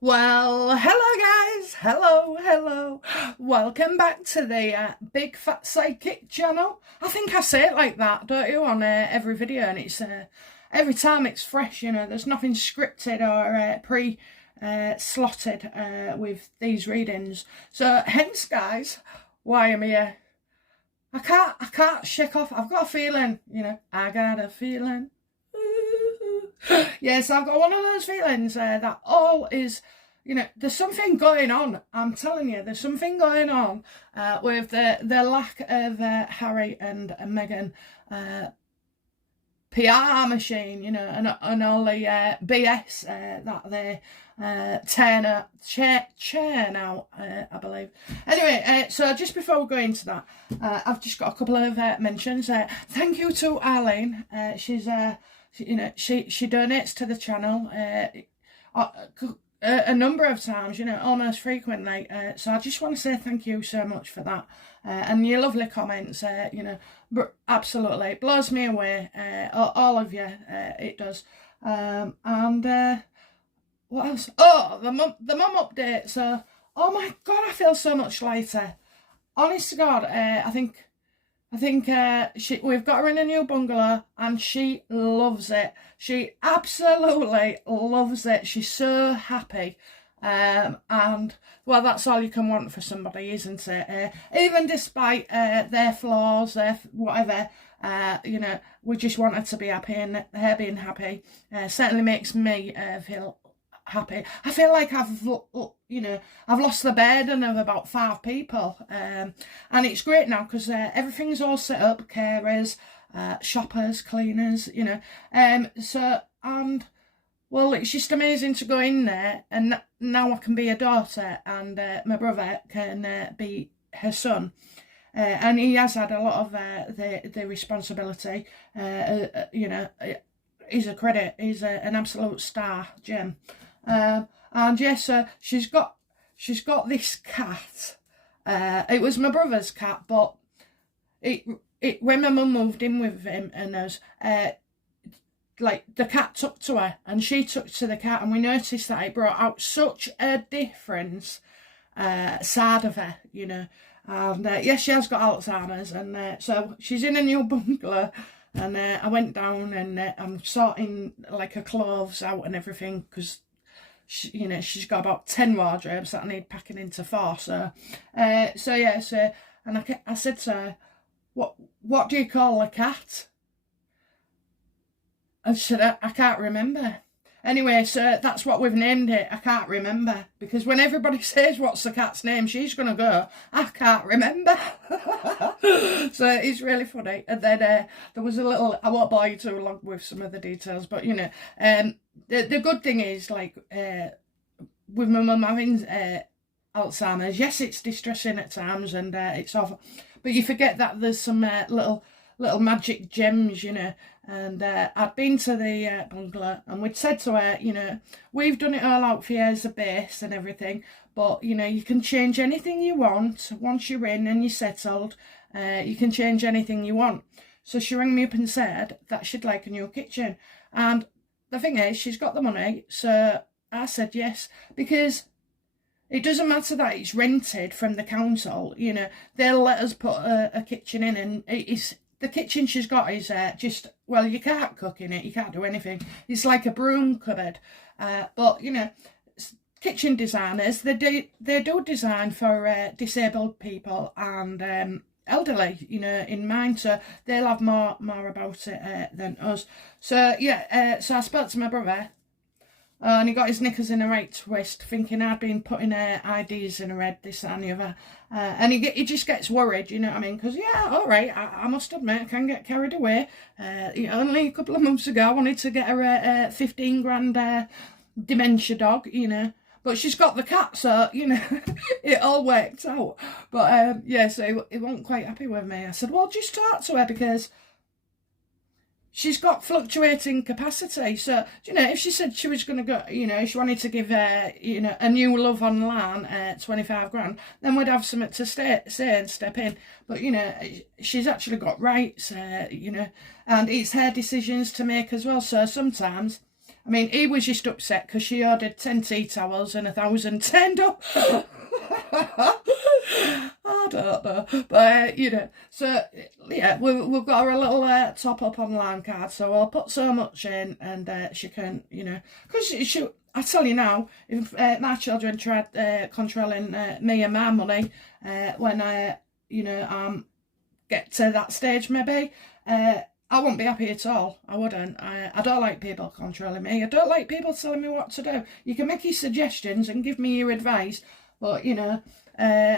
Well, hello guys, hello. Welcome back to the Big Fat Psychic channel. I think I say it like that, don't you, on every video, and it's every time it's fresh, you know, there's nothing scripted or slotted with these readings. So hence, guys, why I'm here. I can't shake off, I've got a feeling, you know, I got a feeling. Yes, I've got one of those feelings that all is, you know, there's something going on. I'm telling you, there's something going on with the lack of Harry and Meghan PR machine, you know, and all the BS that they churn out, I believe. Anyway, so just before we go into that, I've just got a couple of mentions. Thank you to Arlene. She's you know, she donates to the channel a number of times, you know, almost frequently. So I just want to say thank you so much for that. And your lovely comments, you know, absolutely, it blows me away, all of you, it does. And what else? Oh, the mum update. So, oh my God, I feel so much lighter. Honest to God, I think we've got her in a new bungalow and she loves it. She absolutely loves it. She's so happy. And well, that's all you can want for somebody, isn't it? Even despite their flaws, their whatever, you know, we just want her to be happy, and her being happy certainly makes me feel happy. I feel like you know, I've lost the burden of about 5 people, and it's great now because everything's all set up, carers, shoppers, cleaners, you know, so, and well, it's just amazing to go in there, and now I can be a daughter, and my brother can be her son. And he has had a lot of the responsibility. You know, he's a credit. He's an absolute star gem. And yes, she's got this cat. It was my brother's cat, but when my mum moved in with him and us, like the cat took to her and she took to the cat, and we noticed that it brought out such a different side of her, you know. And yes, she has got Alzheimer's, and so she's in a new bungalow. And I went down and I'm sorting like her clothes out and everything, because you know, she's got about 10 wardrobes that I need packing into 4. So yeah, so, and I said to her, what do you call a cat? And she said, I can't remember. Anyway, so that's what we've named it. I can't remember, because when everybody says what's the cat's name, she's gonna go, I can't remember. So it's really funny. And then there was a little, I won't bore you too long with some of the details, but you know, the good thing is, like, with my mum having Alzheimer's, yes, it's distressing at times, and it's awful, but you forget that there's some little magic gems, you know. And I'd been to the bungalow, and we'd said to her, you know, we've done it all out for you as a base and everything, but you know, you can change anything you want once you're in and you're settled. You can change anything you want. So she rang me up and said that she'd like a new kitchen, and the thing is, she's got the money. So I said yes, because it doesn't matter that it's rented from the council, you know, they'll let us put a kitchen in, and it's, the kitchen she's got is just, well, you can't cook in it, you can't do anything. It's like a broom cupboard. But, you know, kitchen designers, they do design for disabled people and elderly, you know, in mind. So they'll have more about it than us. So, yeah, so I spoke to my brother. And he got his knickers in a right twist, thinking I'd been putting IDs in her head, this, that and the other. And he just gets worried, you know what I mean? Because, yeah, all right, I must admit, I can get carried away. Only a couple of months ago, I wanted to get her a 15 grand dementia dog, you know. But she's got the cat, so, you know, it all worked out. But, yeah, so he wasn't quite happy with me. I said, well, just talk to her, because she's got fluctuating capacity. So, you know, if she said she was going to go, you know, she wanted to give you know, a new love online 25 grand, then we'd have something to say and step in. But, you know, she's actually got rights, you know, and it's her decisions to make as well. So sometimes I mean, he was just upset because she ordered 10 tea towels and 1,000 turned up. I don't know, but you know, so yeah, we've got her a little top up online card, so I'll put so much in, and she can, you know, because I tell you now, if my children tried controlling me and my money when I, you know, get to that stage, maybe, I wouldn't be happy at all. I wouldn't. I don't like people controlling me. I don't like people telling me what to do. You can make your suggestions and give me your advice, but you know.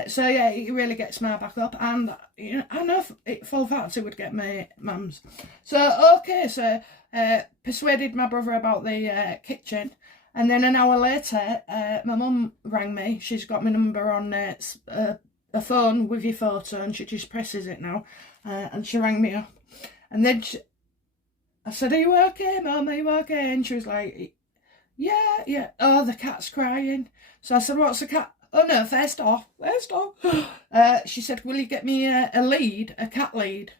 So yeah, it really gets my back up, and you know, I know full facts it would get my mum's. So okay, so persuaded my brother about the kitchen, and then an hour later, my mum rang me. She's got my number on a phone with your photo, and she just presses it now, and she rang me up, and then I said, "Are you okay, Mum? Are you okay?" And she was like, "Yeah." Oh, the cat's crying. So I said, "What's the cat?" Oh no, first off. She said, "Will you get me a cat lead?"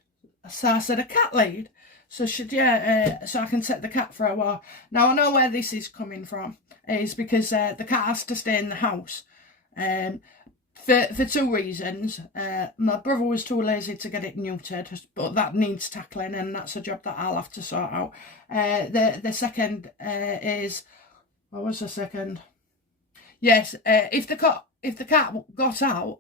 So I said, "A cat lead?" So she said, "Yeah, so I can take the cat for a while." Now I know where this is coming from, is because the cat has to stay in the house. For two reasons. My brother was too lazy to get it neutered, but that needs tackling, and that's a job that I'll have to sort out. The second is, what was the second? Yes, if the cat got out,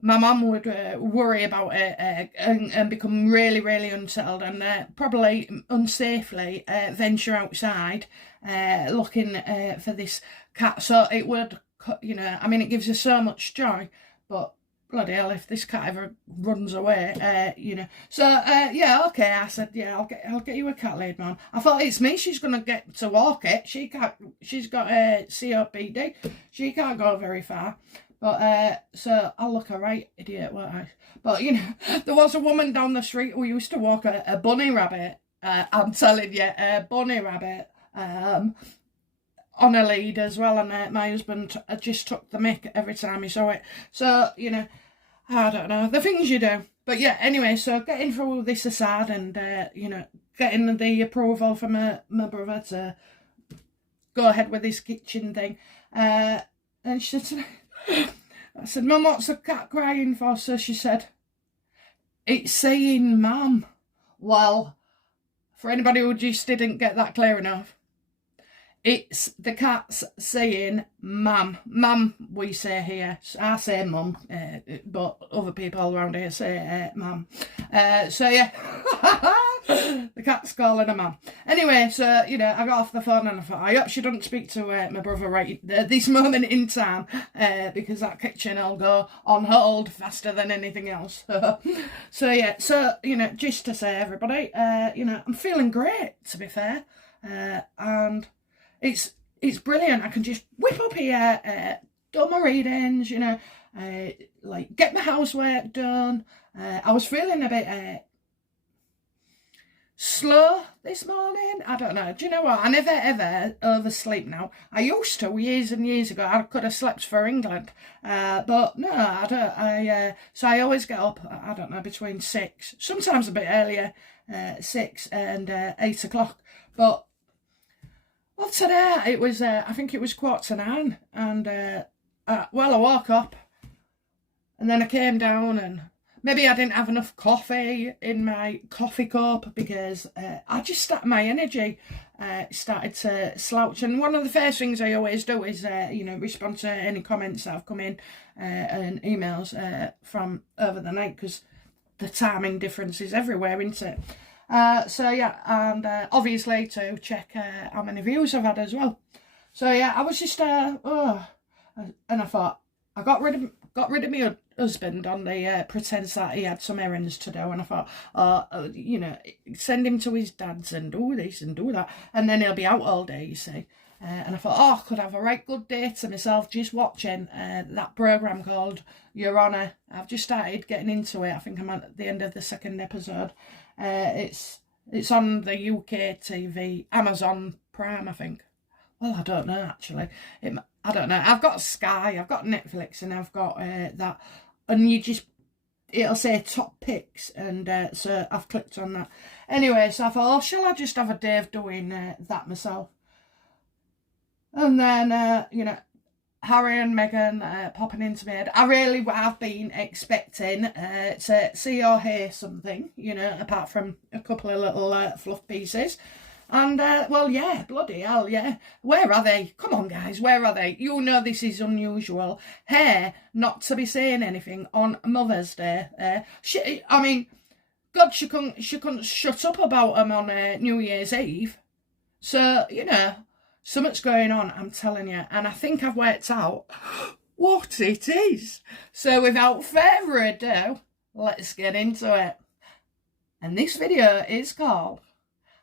my mum would worry about it and become really, really unsettled, and probably unsafely venture outside looking for this cat. So it would, you know, I mean, it gives her so much joy, but bloody hell, if this cat ever runs away, you know. So yeah, okay, I said, yeah, I'll get you a cat lead, Mum. I thought, it's me she's gonna get to walk it. She can't. She's got a COPD. She can't go very far. But so I'll look a right idiot, won't I? But you know, there was a woman down the street who used to walk a bunny rabbit. I'm telling you, a bunny rabbit. On a lead as well, and my husband just took the mick every time he saw it. So, you know, I don't know, the things you do. But yeah, anyway, so getting through this aside, and, you know, getting the approval from my brother to go ahead with this kitchen thing. And she said, I said, "Mum, what's the cat crying for?" So she said, "It's saying Mum." Well, for anybody who just didn't get that clear enough, it's the cat's saying "Mum." Mum, we say here. I say Mum, but other people around here say Mum. So yeah, the cat's calling her Mum. Anyway, so, you know, I got off the phone and I thought, I hope she doesn't speak to my brother right this moment in time, because that kitchen will go on hold faster than anything else. So yeah, so, you know, just to say, everybody, you know, I'm feeling great, to be fair, and it's brilliant. I can just whip up here, do my readings, you know, like get my housework done. I was feeling a bit slow this morning. I don't know. Do you know what? I never ever oversleep now. I used to years and years ago. I could have slept for England, but no, I don't. So I always get up. I don't know, between 6, sometimes a bit earlier, 6 and 8 o'clock, but. Well, today it was, I think it was 8:45, and, well, I woke up, and then I came down, and maybe I didn't have enough coffee in my coffee cup, because I just started, my energy started to slouch, and one of the first things I always do is, you know, respond to any comments that have come in, and emails from over the night, because the timing difference is everywhere, isn't it? So yeah, and obviously to check how many views I've had as well. So yeah, I was just and I thought, I got rid of my husband on the pretense that he had some errands to do, and I thought, you know, send him to his dad's and do this and do that, and then he'll be out all day, you see. And I thought, I could have a right good day to myself just watching that programme called Your Honour. I've just started getting into it. I think I'm at the end of the 2nd episode. It's on the UK TV, Amazon Prime, I think. Well, I don't know, actually. I don't know. I've got Sky, I've got Netflix, and I've got that. And it'll say top picks, and so I've clicked on that. Anyway, so I thought, shall I just have a day of doing that myself? And then, you know, Harry and Meghan popping into my head. I really have been expecting to see or hear something, you know, apart from a couple of little fluff pieces. And, well, yeah, bloody hell, yeah. Where are they? Come on, guys, where are they? You know this is unusual. Hair not to be saying anything on Mother's Day. I mean, God, she couldn't shut up about them on New Year's Eve. So, you know, something's going on, I'm telling you. And I think I've worked out what it is. So without further ado, let's get into it. And this video is called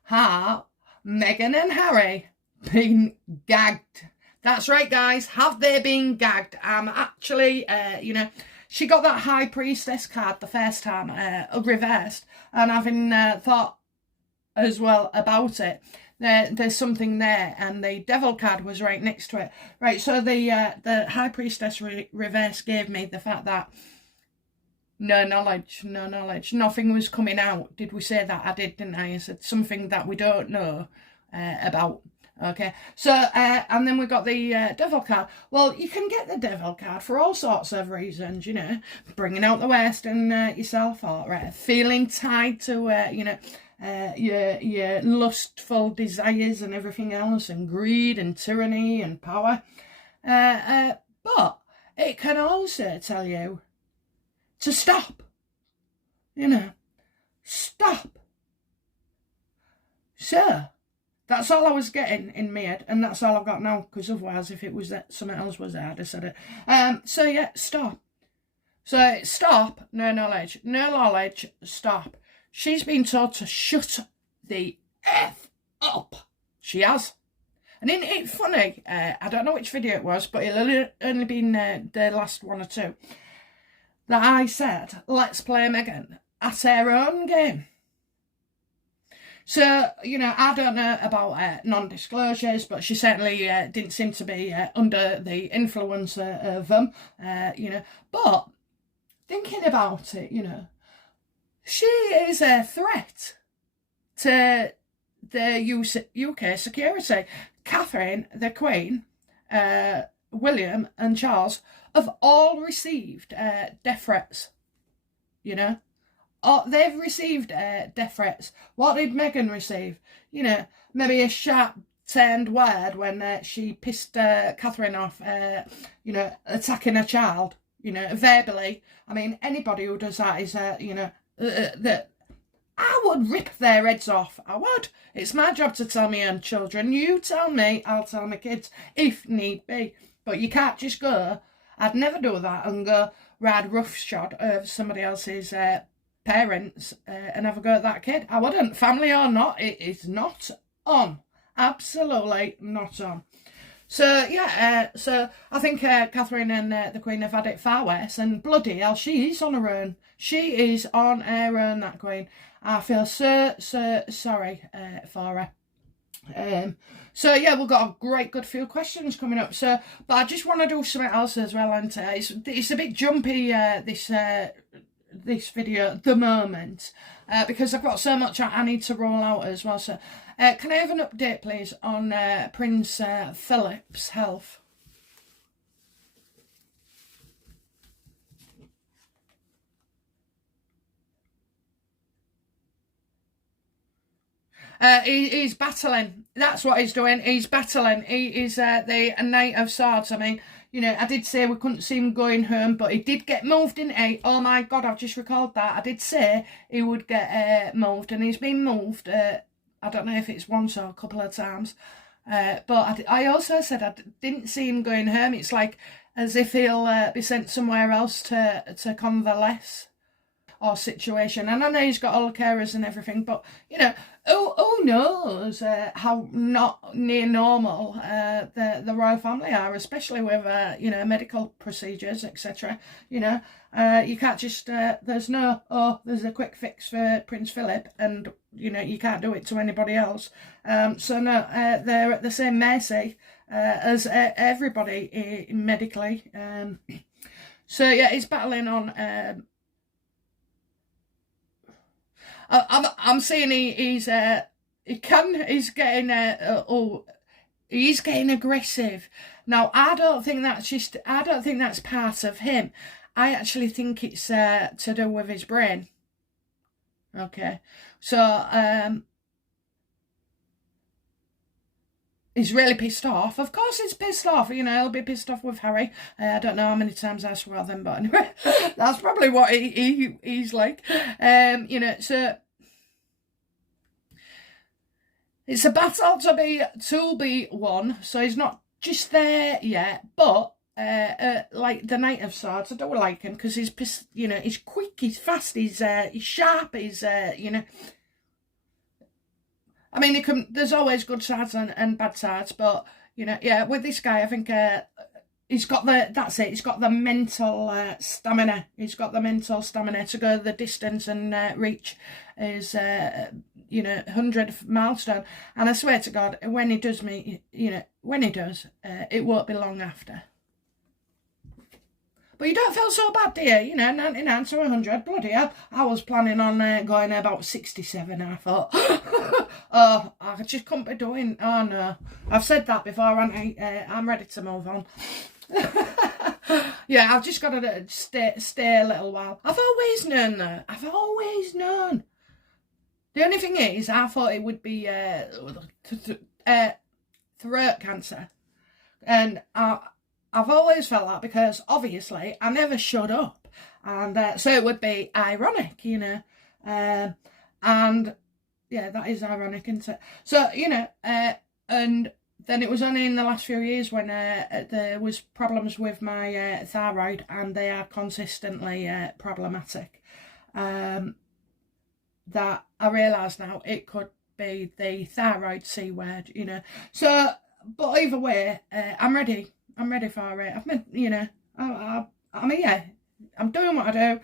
Have Meghan and Harry Been Gagged? That's right, guys. Have they been gagged? Actually, you know, she got that High Priestess card the first time, reversed. And having thought as well about it, there's something there, and the devil card was right next to it. Right, so the High Priestess reverse gave me the fact that no knowledge, nothing was coming out. Did we say that? I did, didn't I? I said something that we don't know about. Okay, so and then we got the devil card. Well, you can get the devil card for all sorts of reasons, you know, bringing out the worst in yourself, or feeling tied to you know, your lustful desires and everything else, and greed and tyranny and power. But it can also tell you to stop. You know, stop. So that's all I was getting in my head, and that's all I've got now, because otherwise, if it was that something else was there, I'd have said it. So yeah, stop. So stop, no knowledge, stop. She's been told to shut the F up. She has. And isn't it funny? I don't know which video it was, but it'll only been the last one or two, that I said, let's play Meghan at her own game. So, you know, I don't know about non-disclosures, but she certainly didn't seem to be under the influence of them, you know. But thinking about it, you know, she is a threat to the UK security. Catherine, the Queen, William and Charles have all received death threats, you know. Oh, they've received death threats. What did Meghan receive? You know, maybe a sharp-turned word when she pissed Catherine off, you know, attacking a child, you know, verbally. I mean, anybody who does that is, you know, that I would rip their heads off. I would. It's my job to tell my own children. You tell me, I'll tell my kids, if need be. But you can't just go, I'd never do that, and go ride roughshod over somebody else's parents and have a go at that kid. I wouldn't. Family or not, it is not on. Absolutely not on. So, yeah, so I think Catherine and the Queen have had it far worse, and bloody hell, she is on her own. She is on her own, that Queen. I feel so sorry for her. So, yeah, we've got a great good few questions coming up. So, but I just want to do something else as well, and it's a bit jumpy, this video at the moment, because I've got so much I need to roll out as well. So can I have an update please on Prince Philip's health? He's battling. That's what he's doing. He's battling. He is the Knight of Swords. I mean, you know, I did say we couldn't see him going home, but he did get moved, didn't he? Oh my God, I've just recalled that. I did say he would get moved, and he's been moved. I don't know if it's once or a couple of times. But I also said I didn't see him going home. It's like as if he'll be sent somewhere else to convalesce or situation. And I know he's got all the carers and everything, but, you know, who knows how not near normal the royal family are, especially with, you know, medical procedures, etc. You know, you can't just, there's a quick fix for Prince Philip, and, you know, you can't do it to anybody else. So, no, they're at the same mercy as everybody medically. So, yeah, he's battling on... I'm seeing he's getting He's getting aggressive. Now, I don't think that's part of him. I actually think it's to do with his brain. Okay. So, he's really pissed off. Of course he's pissed off. You know, he'll be pissed off with Harry. I don't know how many times I swear them, but anyway, that's probably what he's like. You know, so it's a battle to be won. So he's not just there yet, but like the Knight of Swords, I don't like him because he's pissed. You know, he's quick, he's fast, he's sharp, he's you know. I mean, there's always good sides and bad sides, but, you know, yeah, with this guy, I think he's got he's got the mental stamina. He's got the mental stamina to go the distance and reach his, you know, 100th milestone. And I swear to God, when he does it won't be long after. But you don't feel so bad, do you? You know, 99 to 100, bloody hell. I was planning on going about 67, I thought. Oh, I just couldn't be doing. Oh, no. I've said that before, haven't I? I'm ready to move on. Yeah, I've just got to stay a little while. I've always known that. I've always known. The only thing is, I thought it would be throat cancer. And I've always felt that because, obviously, I never shut up. And so it would be ironic, you know. And, yeah, that is ironic, isn't it? So, you know, and then it was only in the last few years when there was problems with my thyroid, and they are consistently problematic, that I realise now it could be the thyroid C word, you know. So, but either way, I'm ready. I'm ready for it. I've been, you know, I mean, yeah, I'm doing what I do.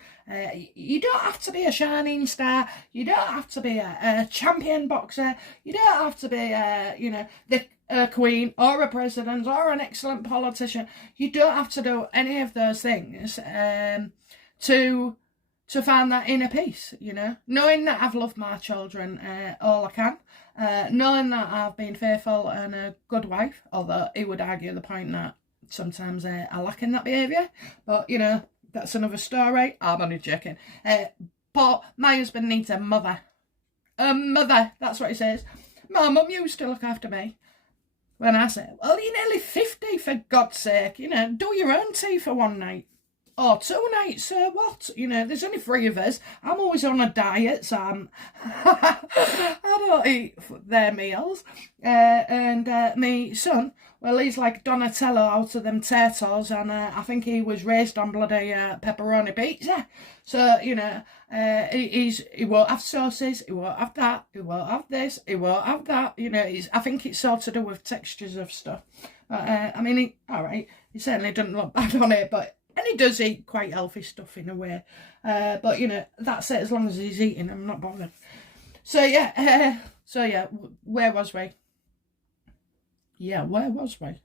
You don't have to be a shining star. You don't have to be a champion boxer. You don't have to be, you know, the queen or a president or an excellent politician. You don't have to do any of those things to find that inner peace, you know. Knowing that I've loved my children all I can. Knowing that I've been faithful and a good wife, although he would argue the point that sometimes I lack in that behaviour. But, you know, that's another story. I'm only joking. But my husband needs a mother. A mother, that's what he says. My mum used to look after me. When I say, well, you're nearly 50, for God's sake. You know, do your own tea for one night. Or 2 nights, so what? You know, there's only 3 of us. I'm always on a diet, so I don't eat their meals. And my son, well, he's like Donatello out of them turtles, and I think he was raised on bloody pepperoni pizza. So, you know, he won't have sauces, he won't have that, he won't have this, he won't have that. You know, I think it's all to do with textures of stuff. But, I mean, he certainly doesn't look bad on it, but... And he does eat quite healthy stuff in a way. But, you know, that's it. As long as he's eating, I'm not bothered. So, yeah. Where was we? Yeah, where was we?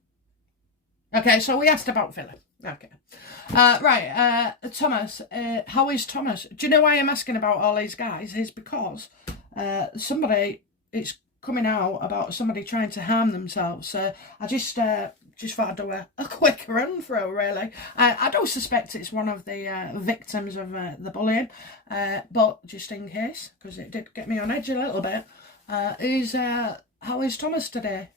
Okay, so we asked about Philip. Okay. Right. Thomas. How is Thomas? Do you know why I'm asking about all these guys? It's because it's coming out about somebody trying to harm themselves. So I just thought I'd do a quick run through, really. I don't suspect it's one of the victims of the bullying, but just in case, because it did get me on edge a little bit, how is Thomas today?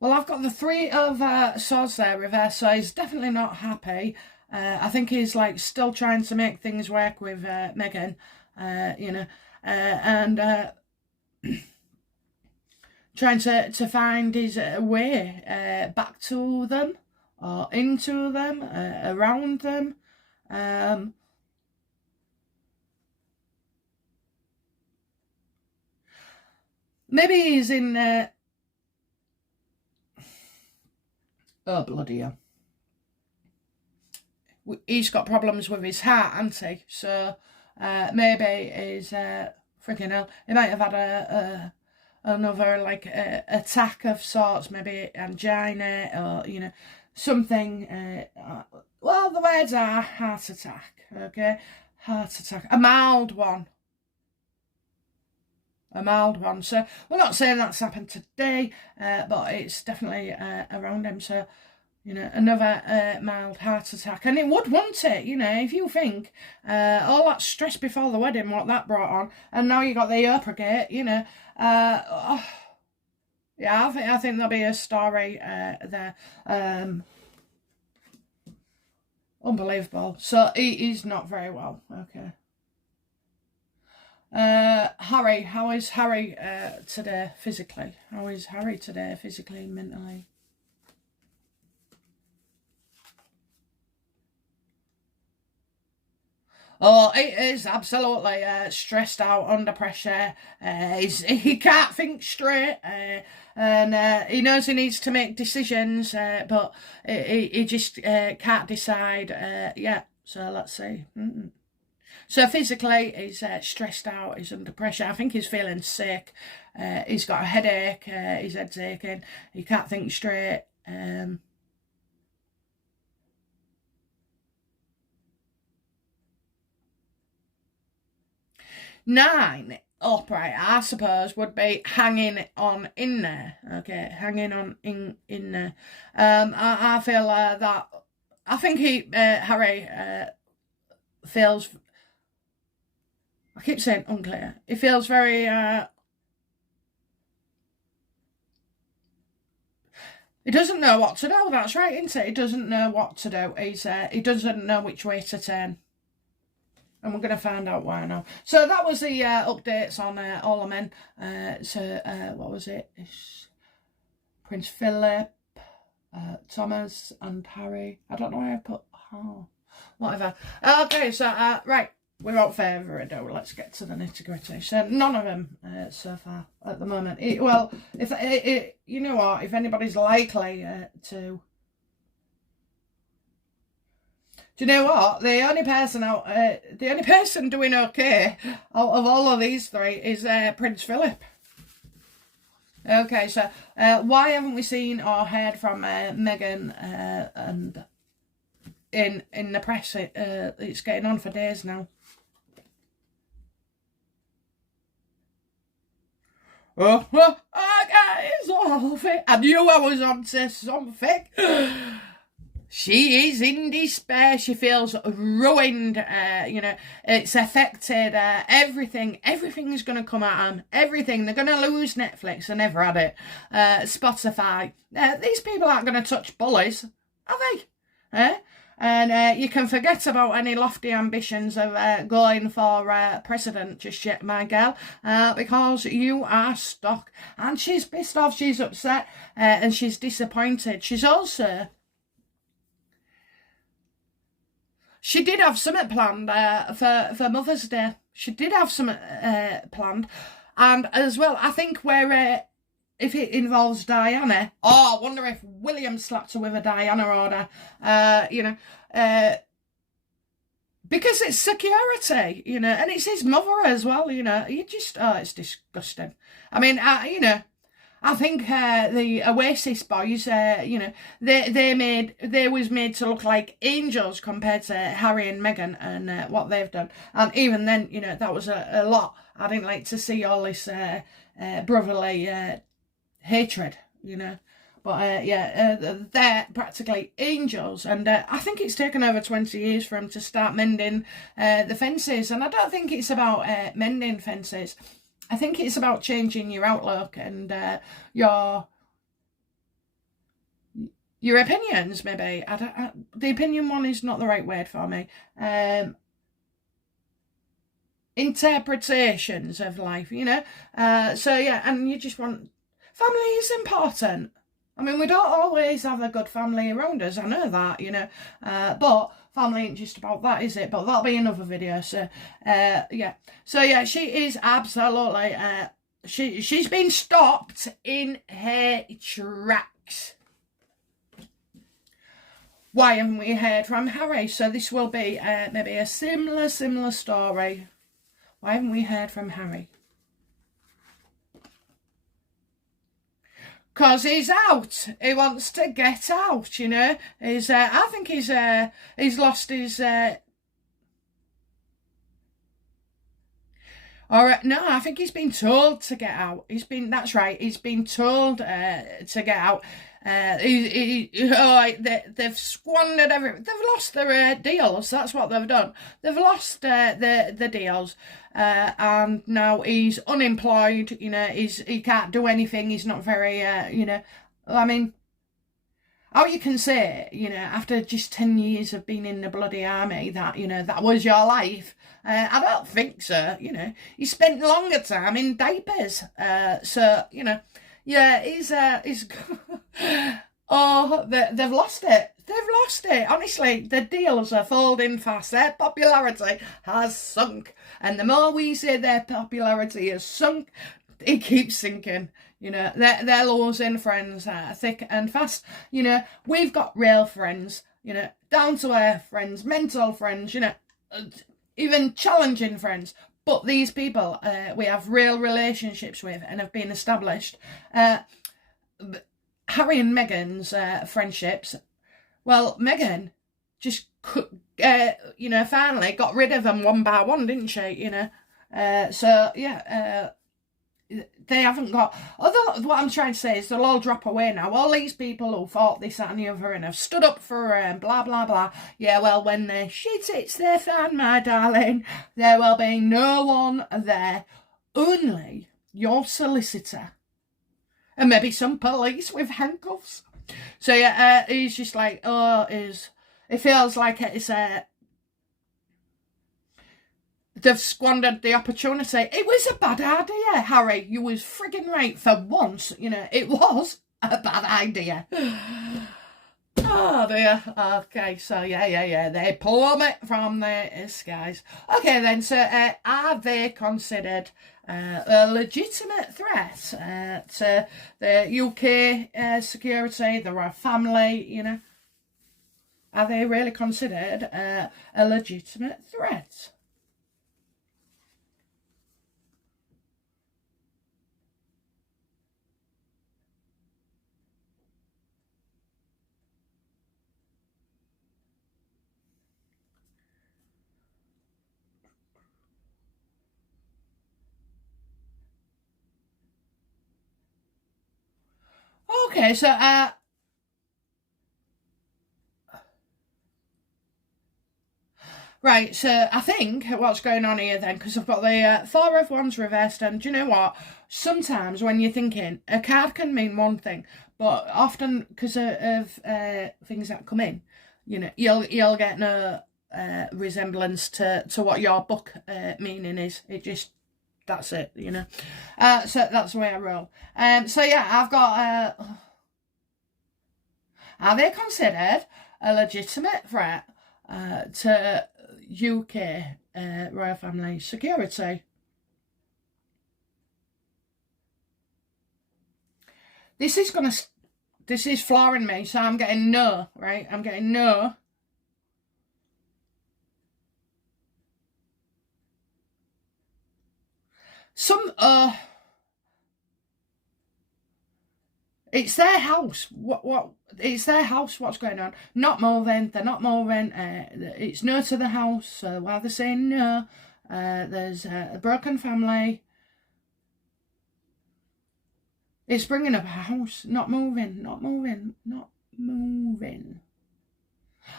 Well, I've got the 3 of swords there reversed, so he's definitely not happy. I think he's like still trying to make things work with Meghan, you know, and trying to find his way back to them, or into them, around them. Maybe he's in... oh, bloody hell. He's got problems with his heart, hasn't he? So maybe he's freaking hell. He might have had another like attack of sorts, maybe angina or, you know, something. well, the words are heart attack, okay? Heart attack. A mild one. A mild one. So we're not saying that's happened today, but it's definitely around him. So, you know, another mild heart attack. And it would, wouldn't it? You know, if you think all that stress before the wedding, what that brought on, and now you got the Oprah, you know. Yeah, I think there'll be a story there. Unbelievable. So he's not very well. Okay. Harry, how is Harry today physically? How is Harry today physically and mentally? Oh, he is absolutely stressed out, under pressure. He can't think straight, and he knows he needs to make decisions, but he just can't decide yet. So let's see. So physically, he's stressed out, he's under pressure. I think he's feeling sick. He's got a headache, his head's aching, he can't think straight. 9 upright, I suppose, would be hanging on in there. Okay, hanging on in there. I feel that. I think Harry feels. I keep saying unclear. He feels very. He doesn't know what to do. That's right, isn't it? He doesn't know what to do. He doesn't know which way to turn. And we're going to find out why now. So that was the updates on all the men. What was it? It's Prince Philip, Thomas and Harry. I don't know why I put... Oh, whatever. Okay, so, right. Without further ado, let's get to the nitty-gritty. So none of them so far at the moment. Well, if you know what? If anybody's likely to... Do you know what? The only person doing okay out of all of these 3 is Prince Philip. Okay, so why haven't we seen or heard from Meghan and in the press? It's getting on for days now. Oh, guys, I knew I was onto something. She is in despair. She feels ruined. You know, it's affected everything. Everything's going to come at them. Everything. They're going to lose Netflix. They never had it. Spotify. These people aren't going to touch bullies, are they? And you can forget about any lofty ambitions of going for president just yet, my girl, because you are stuck. And she's pissed off. She's upset. And she's disappointed. She's also... She did have something planned for Mother's Day. She did have something planned. And as well, I think if it involves Diana, I wonder if William slapped her with a Diana order, you know, because it's security, you know, and it's his mother as well, you know. It's disgusting. I mean, you know, I think the Oasis boys, you know, they was made to look like angels compared to Harry and Meghan and what they've done. And even then, you know, that was a lot. I didn't like to see all this brotherly hatred, you know. But they're practically angels, and I think it's taken over 20 years for them to start mending the fences. And I don't think it's about mending fences. I think it's about changing your outlook and your opinions, maybe. The opinion one is not the right word for me. Interpretations of life, you know. So, yeah, and you just want... Family is important. I mean, we don't always have a good family around us. I know that, you know. But... family ain't just about that, is it? But that'll be another video. So, yeah. So, yeah, she is absolutely... she's been stopped in her tracks. Why haven't we heard from Harry? So this will be maybe a similar story. Why haven't we heard from Harry? Because he's out. He wants to get out, you know. I think he's lost his... no, I think he's been told to get out. That's right, he's been told to get out. They've squandered everything. They've lost their deals. That's what they've done. They've lost the deals, and now he's unemployed. You know, he can't do anything. He's not very. You know, I mean, how you can say, you know, after just 10 years of being in the bloody army, that, you know, that was your life. I don't think so. You know, he spent longer time in diapers. So you know. Yeah, he's oh, they've lost it. They've lost it. Honestly, the deals are folding fast. Their popularity has sunk. And the more we say their popularity has sunk, it keeps sinking. You know, they're losing friends thick and fast. You know, we've got real friends, you know, down-to-earth friends, mental friends, you know, even challenging friends. But these people we have real relationships with and have been established. Harry and Meghan's friendships, well, Meghan just, you know, finally got rid of them one by one, didn't she, you know? So, yeah, they haven't got... Although, what I'm trying to say is they'll all drop away now. All these people who fought this, that and the other and have stood up for blah, blah, blah. Yeah, well, when the shit hits their fan, my darling, there will be no one there. Only your solicitor. And maybe some police with handcuffs. So, yeah, he's just like, it feels like it's... They've squandered the opportunity. It was a bad idea, Harry. You was frigging right for once. You know, it was a bad idea. Oh, dear. Okay, so, yeah. They plummet from the skies. Okay, then, so are they considered a legitimate threat to the UK security, the royal family, you know? Are they really considered a legitimate threat? Okay, so right, so I think what's going on here then, because I've got the Four of Wands reversed, and do you know what? Sometimes when you're thinking, a card can mean one thing, but often because of things that come in, you know, you'll get no resemblance to what your book meaning is. It just, that's it, you know. So that's the way I roll. So yeah, I've got... are they considered a legitimate threat to UK royal family security? This is flooring me, so I'm getting no, right? I'm getting no. It's their house. What? It's their house. What's going on? Not moving. They're not moving. It's no to the house. So why they're saying no? There's a broken family. It's bringing up a house. Not moving. Not moving. Not moving.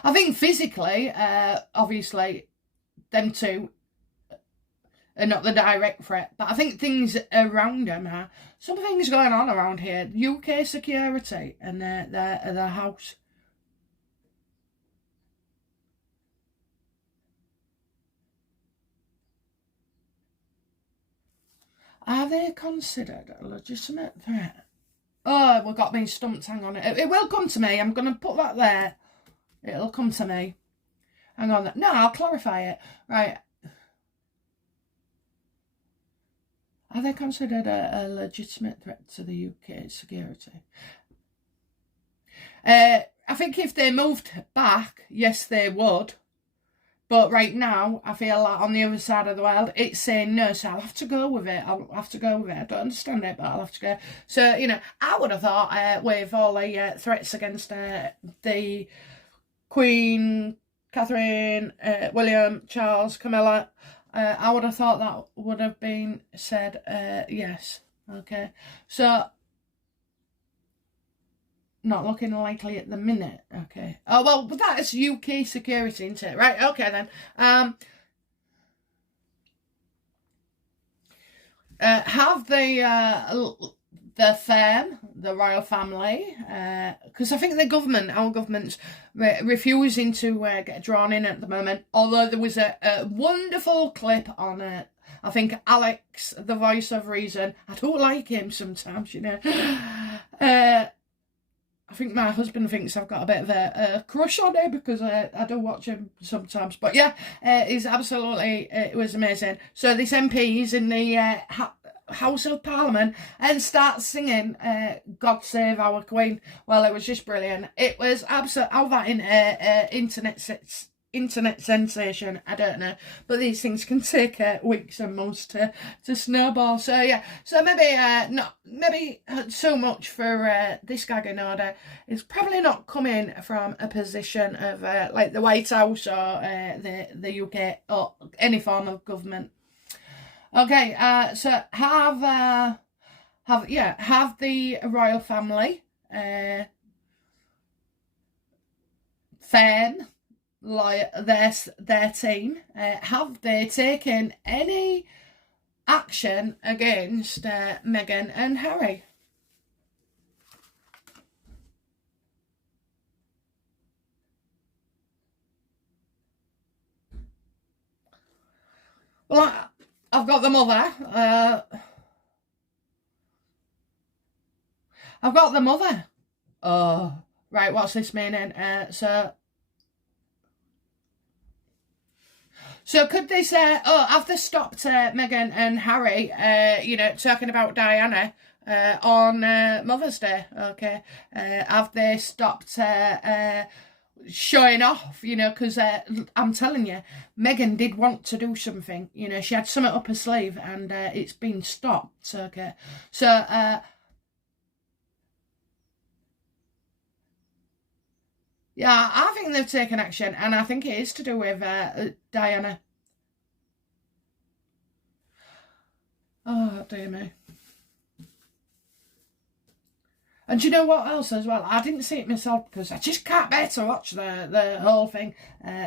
I think physically, obviously, them two are not the direct threat, but I think things around them are. Some things going on around here. UK security and their house. Are they considered a legitimate threat? Oh, we've got me stumped. Hang on. It will come to me. I'm going to put that there. It'll come to me. Hang on. No, I'll clarify it. Right. Are they considered a legitimate threat to the UK security? I think if they moved back, yes, they would. But right now, I feel like on the other side of the world, it's saying no, so I'll have to go with it. I'll have to go with it. I don't understand it, but I'll have to go. So, you know, I would have thought with all the threats against the Queen, Catherine, William, Charles, Camilla, I would have thought that would have been said yes. Okay. So, not looking likely at the minute. Okay. Oh, well, but that is UK security, isn't it? Right, okay then. Have the firm, the royal family, because I think our government's refusing to get drawn in at the moment, although there was a wonderful clip on it. I think Alex, the voice of reason, I don't like him sometimes, you know. I think my husband thinks I've got a bit of a crush on him because I do watch him sometimes. But yeah, he's absolutely, it was amazing. So this MP is in the House of Parliament and starts singing God Save Our Queen. Well, it was just brilliant. It was absolute, how that internet sensation, I don't know, but these things can take weeks and months to snowball. So yeah, so maybe so much for this gagging order. It's probably not coming from a position of like the White House or the UK or any form of government. Okay, so have the royal family firm their team, have they taken any action against Meghan and Harry? Well, I've got the mother. I've got the mother. Oh, right, what's this meaning? So could they say, have they stopped Meghan and Harry, you know, talking about Diana on Mother's Day? Okay. Have they stopped showing off, you know, because I'm telling you, Meghan did want to do something. You know, she had something up her sleeve and it's been stopped. Okay. So, yeah, I think they've taken action, and I think it is to do with Diana. Oh, dear me. And do you know what else as well? I didn't see it myself because I just can't bear to watch the whole thing.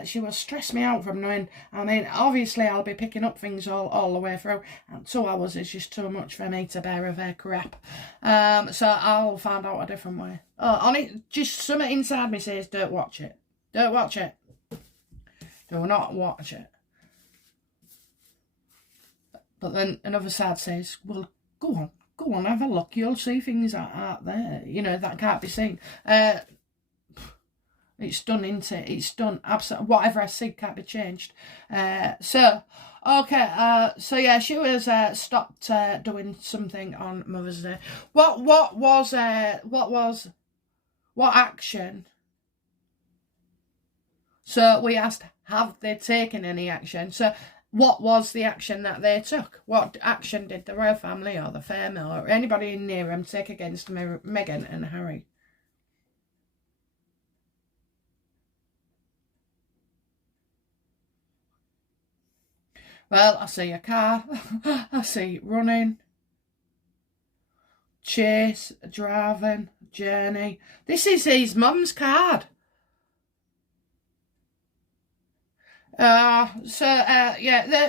She will stress me out from knowing. I mean, obviously I'll be picking up things all the way through. And 2 hours is just too much for me to bear of her crap. So I'll find out a different way. Oh, on it, just something inside me says, don't watch it. Don't watch it. Do not watch it. But then another side says, well, go on. Go on, have a look. You'll see things out there, you know, that can't be seen. It's done, isn't it? It's done. Absolutely. Whatever I see can't be changed. So yeah, she was stopped doing something on Mother's Day. What action? So we asked, have they taken any action? So what was the action that they took? What action did the royal family or the family or anybody near them take against Meghan and Harry? Well, I see a car. I see running, chase, driving, journey. This is his mum's card. Yeah,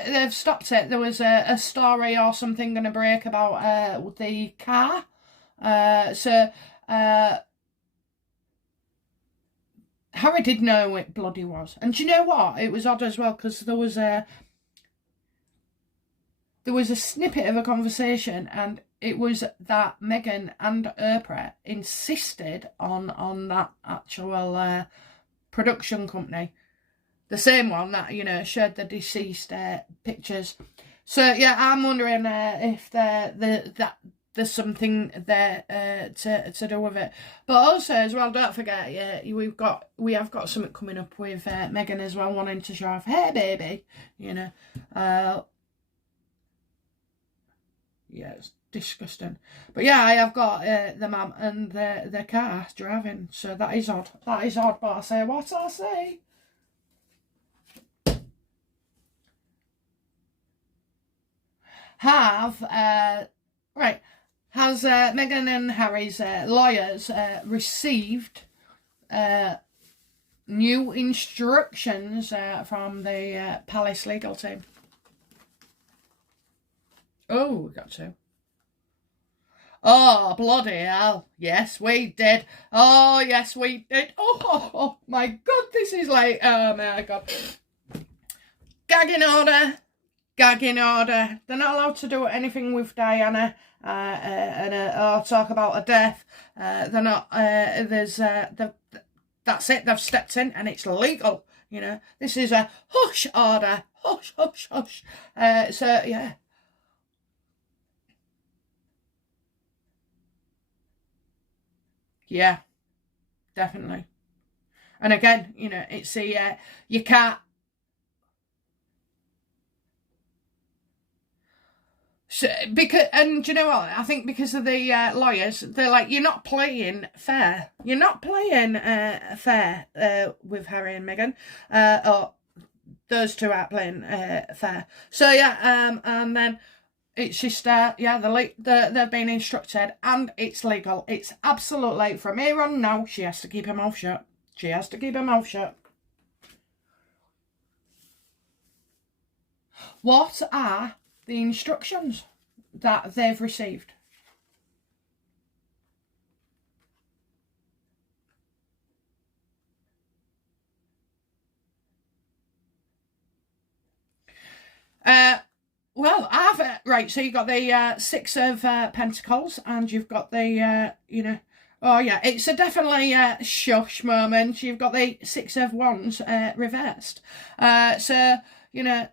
they've stopped it. There was a story or something going to break about the car. Harry did know what bloody was. And do you know what? It was odd as well because there was a snippet of a conversation, and it was that Meghan and Oprah insisted on that actual production company. The same one that, you know, showed the deceased pictures. So, yeah, I'm wondering if there's something there to do with it. But also as well, don't forget, we have got something coming up with Meghan as well, wanting to show off, hey baby, you know. Yeah, it's disgusting. But yeah, I have got the mum and the car driving, so that is odd. That is odd, but I say what I say. Has Meghan and Harry's lawyers received new instructions from the Palace legal team? Oh, we got to. Oh, bloody hell. Yes, we did. Oh, yes, we did. Oh my God, this is like, oh my God. Gagging order. Gagging order. They're not allowed to do anything with Diana or talk about her death. They're not, that's it, they've stepped in and it's legal, you know. This is a hush order. Hush, hush, hush. So, yeah. Yeah, definitely. And again, you know, it's you can't. So, and do you know what? I think because of the lawyers, they're like, you're not playing fair. You're not playing fair with Harry and Meghan. Or those two aren't playing fair. So yeah, and then it's just they've been instructed and it's legal. It's absolutely, from here on now, she has to keep her mouth shut. She has to keep her mouth shut. What are the instructions that they've received? Well, right, so you've got the Six of Pentacles and you've got the, oh yeah, it's a definitely shush moment. You've got the Six of Wands reversed. So, you know,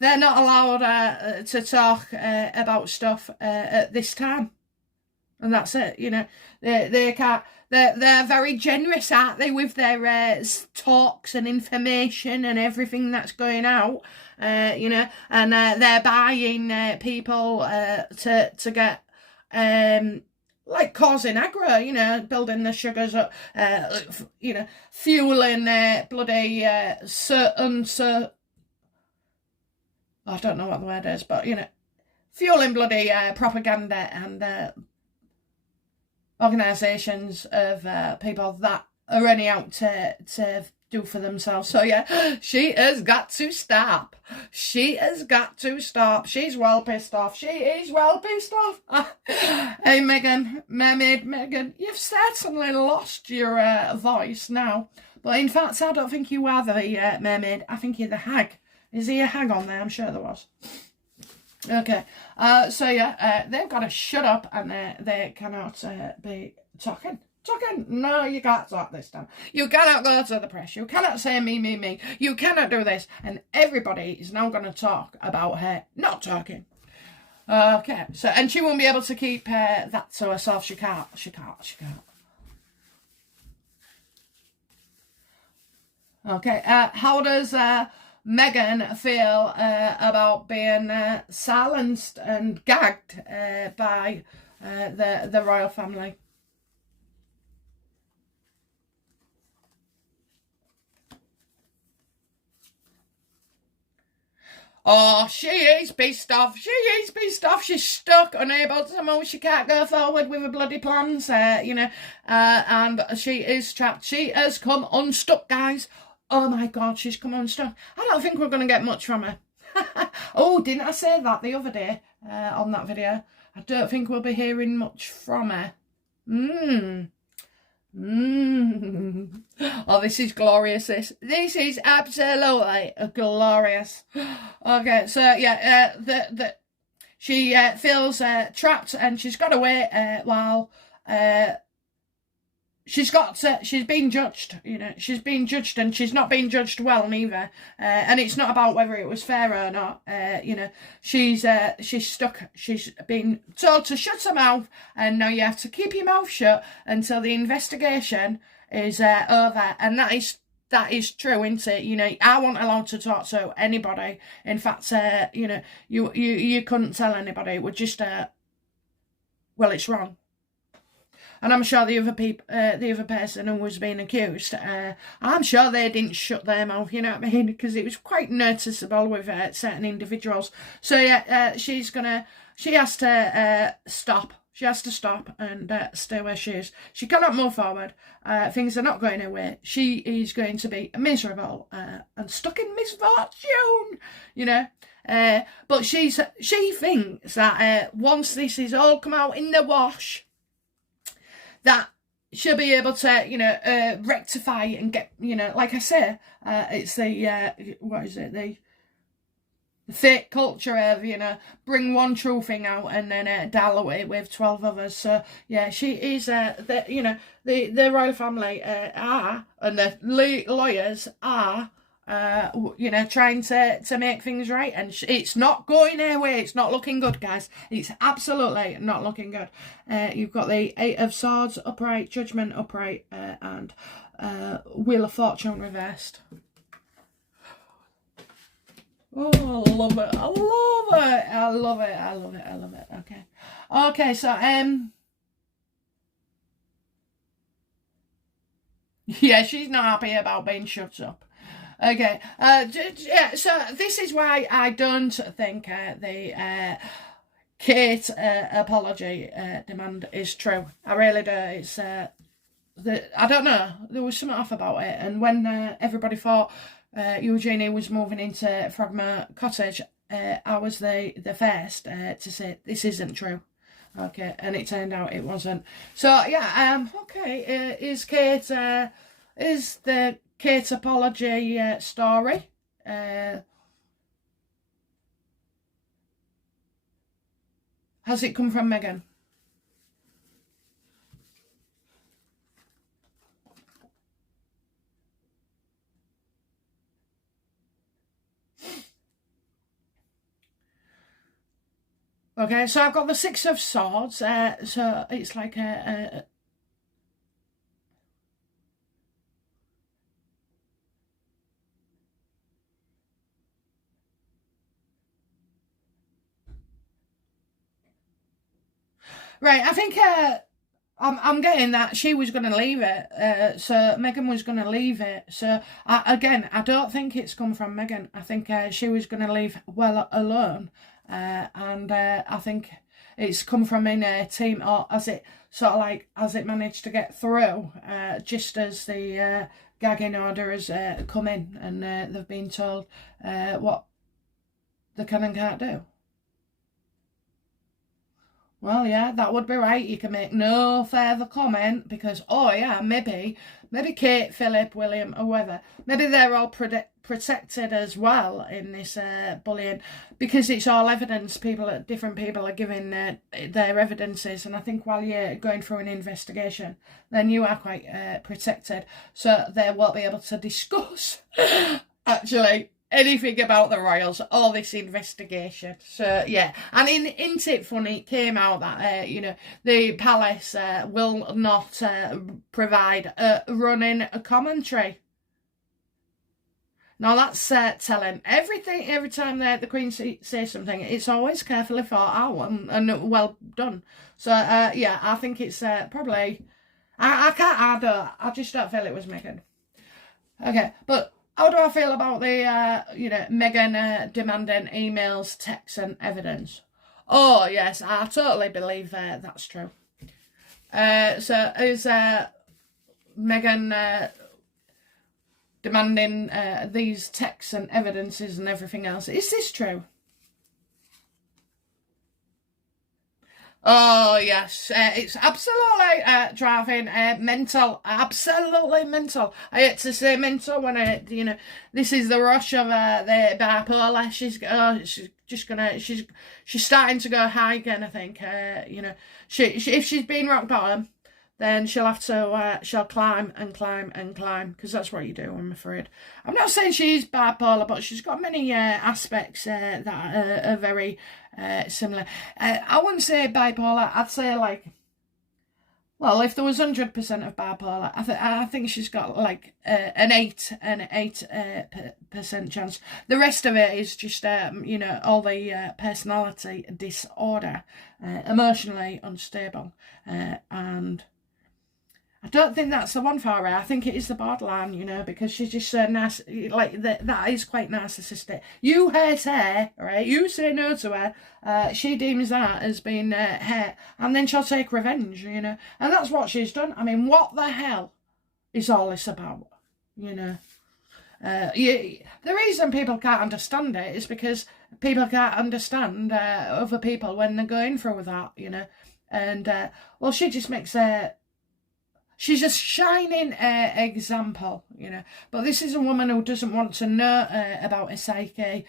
they're not allowed to talk about stuff at this time. And that's it, you know. They can't, they're very generous, aren't they, with their talks and information and everything that's going out. You know, and they're buying people to get like causing aggro, you know, building the sugars up, you know, fueling bloody I don't know what the word is, but you know, fueling bloody propaganda and organisations of people that are only out to do for themselves. So yeah, she has got to stop. She has got to stop. She's well pissed off. She is well pissed off. Hey Meghan, Mermaid Meghan, you've certainly lost your voice now. But in fact, I don't think you are the mermaid. I think you're the hag. Is he a hag on there? I'm sure there was. Okay. So yeah, they've got to shut up and they cannot be talking. No, you can't talk this time. You cannot go to the press. You cannot say me. You cannot do this. And everybody is now going to talk about her not talking. Okay. So, and she won't be able to keep that to herself. She can't. Okay. How does Meghan feel about being silenced and gagged by the royal family? Oh, she is pissed off. She's stuck, unable to move. She can't go forward with her bloody plans, you know. And she is trapped. She has come unstuck, guys. Oh my God, she's come unstuck. I don't think we're going to get much from her. Oh, didn't I say that the other day on that video? I don't think we'll be hearing much from her. Oh, this is glorious. This is absolutely glorious. Okay, so yeah, she feels trapped and she's got to wait while she's being judged, she's being judged, and she's not being judged well neither, and it's not about whether it was fair or not. She's stuck. She's been told to shut her mouth, and now you have to keep your mouth shut until the investigation is over, and that is true, isn't it? I wasn't allowed to talk to anybody. In fact, you couldn't tell anybody. It was just well, it's wrong. And I'm sure the other person who was being accused, I'm sure they didn't shut their mouth, you know what I mean? Because it was quite noticeable with certain individuals. So yeah, she has to stop. She has to stop and stay where she is. She cannot move forward. Things are not going her way. She is going to be miserable and stuck in misfortune, But she thinks that once this is all come out in the wash, that she'll be able to, rectify and get, like I say, it's the, what is it, the fake culture of, bring one true thing out and then dilute it with 12 others. So, yeah, she is, the royal family are, and the lawyers are, trying to make things right, and it's not going their way. It's not looking good, guys. It's absolutely not looking good. You've got the Eight of Swords upright, Judgment upright, and Wheel of Fortune reversed. Oh, I love it. I love it. I love it. I love it. I love it. Okay, so yeah, she's not happy about being shut up. Okay, yeah, so this is why I don't think the Kate apology demand is true. I really do. It's I don't know, there was something off about it, and when everybody thought Eugenie was moving into Frogmore Cottage, I was the first to say this isn't true. Okay, and it turned out it wasn't. So yeah, okay, is the Kate apology story has it come from Meghan? Okay, so I've got the Six of Swords, so it's like a right, I think I'm getting that she was going to leave it, so Meghan was going to leave it. So I don't think it's come from Meghan. I think she was going to leave well alone, and I think it's come from in a team, or as it managed to get through, just as the gagging order has come in, and they've been told what they can and can't do. Well, yeah, that would be right. You can make no further comment because, oh yeah, maybe Kate, Philip, William, or whoever, maybe they're all protected as well in this bullying, because it's all evidence. Different people are giving their evidences, and I think while you're going through an investigation, then you are quite protected, so they won't be able to discuss actually anything about the royals or this investigation. So yeah, and isn't it funny, it came out that the palace will not provide running a commentary. Now that's telling. Every time the Queen says something, it's always carefully thought out and well done. So yeah, I think it's probably I just don't feel it was Meghan. Okay, but how do I feel about the, Meghan demanding emails, texts and evidence? Oh, yes, I totally believe that's true. So is Meghan demanding these texts and evidences and everything else? Is this true? Oh, yes, it's absolutely driving mental, absolutely mental. I hate to say mental when this is the rush of the bipolar. She's starting to go high again, I think. If she's been rock bottom, then she'll have to, she'll climb and climb and climb, because that's what you do, I'm afraid. I'm not saying she's bipolar, but she's got many aspects that are very similar. I wouldn't say bipolar, I'd say like, well, if there was 100% of bipolar, I think she's got like an 8% chance. The rest of it is just, you know, all the personality disorder, emotionally unstable, and I don't think that's the one for her. I think it is the borderline, you know, because she's just so nice. Like, that is quite narcissistic. You hate her, right? You say no to her. She deems that as being hate. And then she'll take revenge, you know. And that's what she's done. I mean, what the hell is all this about, you know? The reason people can't understand it is because people can't understand other people when they're going through that, you know. And, well, she just makes she's a shining example, you know. But this is a woman who doesn't want to know about her psyche,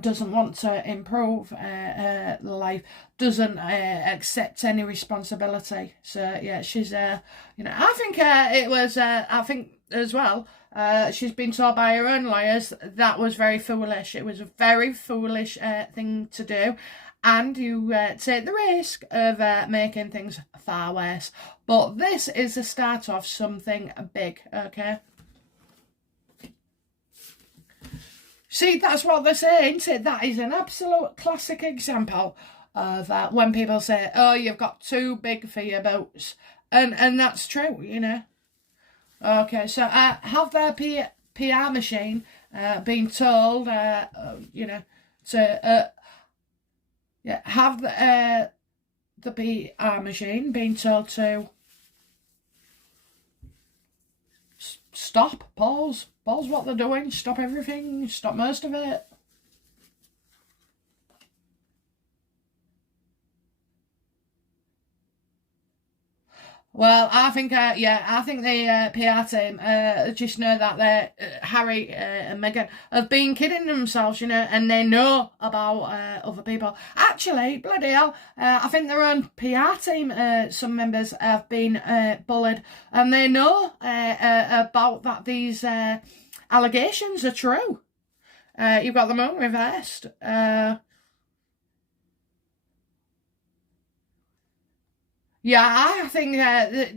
doesn't want to improve her life, doesn't accept any responsibility. So, yeah, she's, you know, I think it was, I think as well, she's been told by her own lawyers that was very foolish. It was a very foolish thing to do. And you take the risk of making things far worse. But this is the start of something big, okay? See, that's what they're saying, isn't it? That is an absolute classic example of when people say, oh, you've got too big for your boots. And that's true, you know. Okay, so have their PR machine been told, you know, to... yeah, have the PR machine been told to stop, pause what they're doing, stop everything, stop most of it. Well, I think, I think the PR team just know that Harry and Meghan have been kidding themselves, you know, and they know about other people. Actually, bloody hell, I think their own PR team, some members have been bullied, and they know about that these allegations are true. You've got them all reversed. Yeah, I think,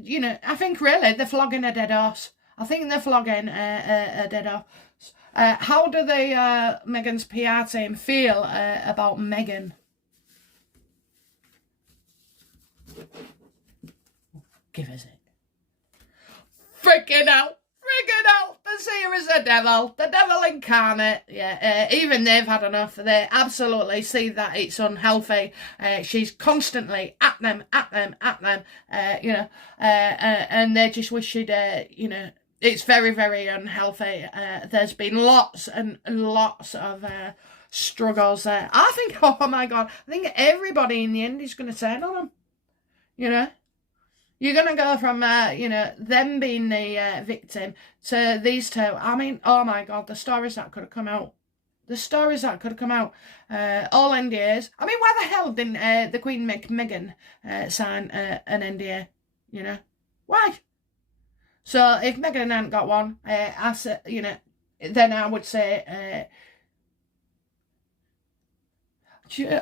you know, I think really they're flogging a dead horse. I think they're flogging a dead horse. How do the Meghan's PR team feel about Meghan? Give us it. Freaking out. They see her as the devil incarnate. Yeah, even they've had enough. They absolutely see that it's unhealthy. She's constantly at them, you know, and they just wish she'd, you know, it's very, very unhealthy. There's been lots and lots of struggles there. I think, oh my God, I think everybody in the end is going to turn on them, you know. You're going to go from, you know, them being the victim to these two. I mean, oh my God, the stories that could have come out. All NDAs. I mean, why the hell didn't the Queen make Meghan sign an NDA? You know? Why? So if Meghan hadn't got one, you know, then I would say...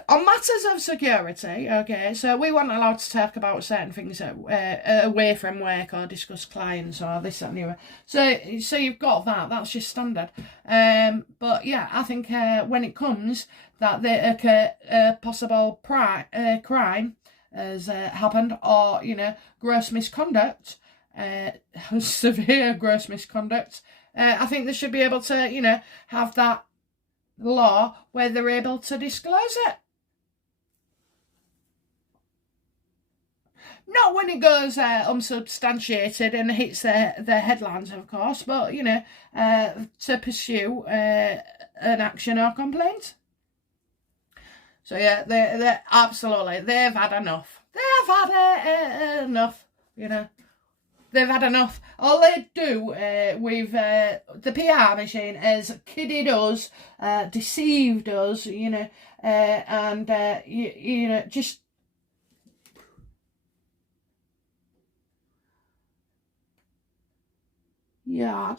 on matters of security, okay, so we weren't allowed to talk about certain things away from work or discuss clients or this, that and the other. So you've got that, that's just standard. But yeah, I think when it comes that a possible crime has happened, or, you know, gross misconduct, severe gross misconduct, I think they should be able to, you know, have that law where they're able to disclose it. Not when it goes unsubstantiated and hits the headlines, of course, but, you know, to pursue an action or complaint. So, yeah, they're absolutely, they've had enough. They've had enough, you know. They've had enough. All they do with the PR machine is kidded us, deceived us, you know, and, you know, just... yeah,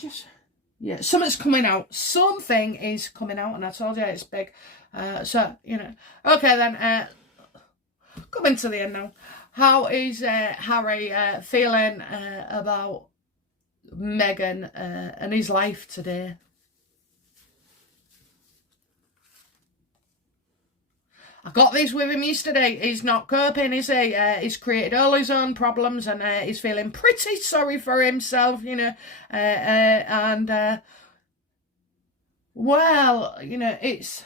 something's coming out. Something is coming out, and I told you it's big. So, you know. Okay, then, coming to the end now. How is Harry feeling about Meghan and his life today? I got this with him yesterday. He's not coping, is he? He's created all his own problems, and he's feeling pretty sorry for himself, you know. Well, you know, it's...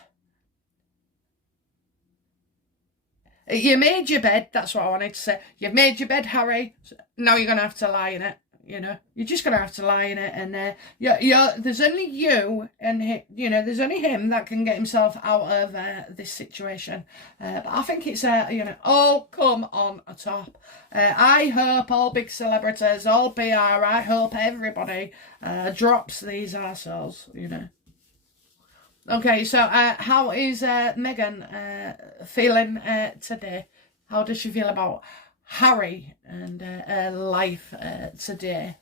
You made your bed, that's what I wanted to say. You've made your bed, Harry. Now you're going to have to lie in it, you know. You're just going to have to lie in it. And there's only you and him, you know, there's only him that can get himself out of this situation. But I think it's, you know, all come on a top. I hope all big celebrities, all PR, I hope everybody drops these arseholes, you know. Okay, so how is Meghan feeling today? How does she feel about Harry and life today?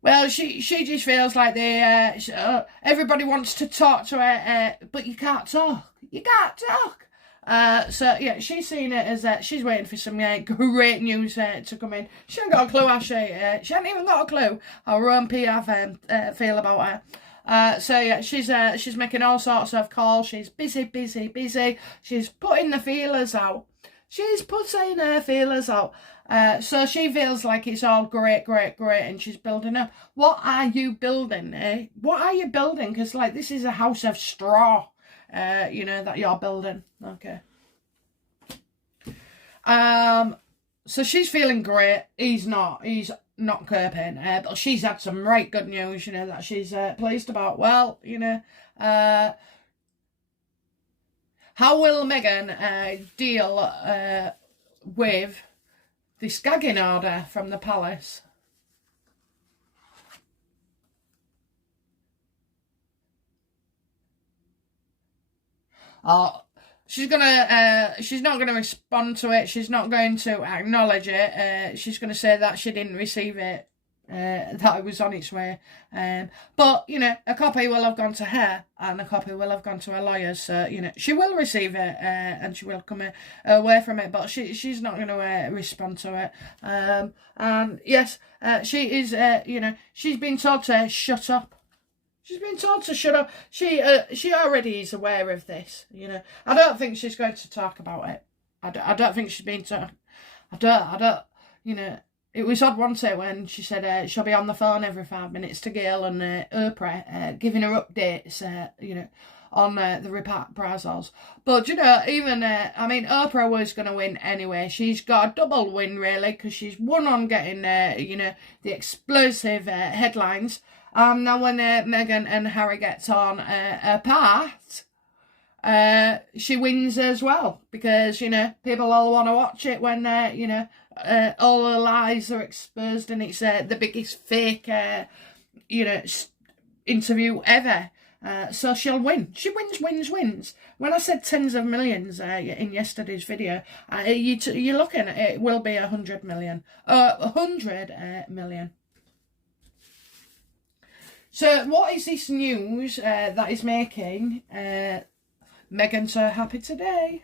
Well, she just feels like everybody wants to talk to her, but you can't talk. You can't talk. So yeah, she's seen it as she's waiting for some great news to come in. She ain't got a clue, has she? She hasn't even got a clue how her own PR feel about her. So yeah, she's making all sorts of calls. She's busy. She's putting the feelers out. She's putting her feelers out. So she feels like it's all great, and she's building up. What are you building, eh? What are you building? Because, like, this is a house of straw, you know, that you're building. Okay. So she's feeling great. He's not coping. But she's had some right good news, you know, that she's pleased about. Well, you know, how will Meghan deal with this gagging order from the palace? She's not gonna respond to it. She's not going to acknowledge it. She's gonna say that she didn't receive it, that it was on its way. But, you know, a copy will have gone to her and a copy will have gone to her lawyers. So, you know, she will receive it and she will come away from it, but she's not going to respond to it. And yes, she is, you know, she's been told to shut up. She's been told to shut up. She already is aware of this, you know. I don't think she's going to talk about it. I don't think she's been told. I don't, you know. It was odd, wasn't it, when she said she'll be on the phone every 5 minutes to Gail and Oprah, giving her updates, you know, on the reprisals. But, you know, even, I mean, Oprah was going to win anyway. She's got a double win, really, because she's won on getting, you know, the explosive headlines. Now when Meghan and Harry gets on apart, she wins as well, because, you know, people all want to watch it when, you know, all the lies are exposed and it's the biggest fake, you know, interview ever. So she'll win. She wins. When I said tens of millions in yesterday's video, you're looking at it will be 100 million. 100 million. So what is this news that is making Meghan so happy today?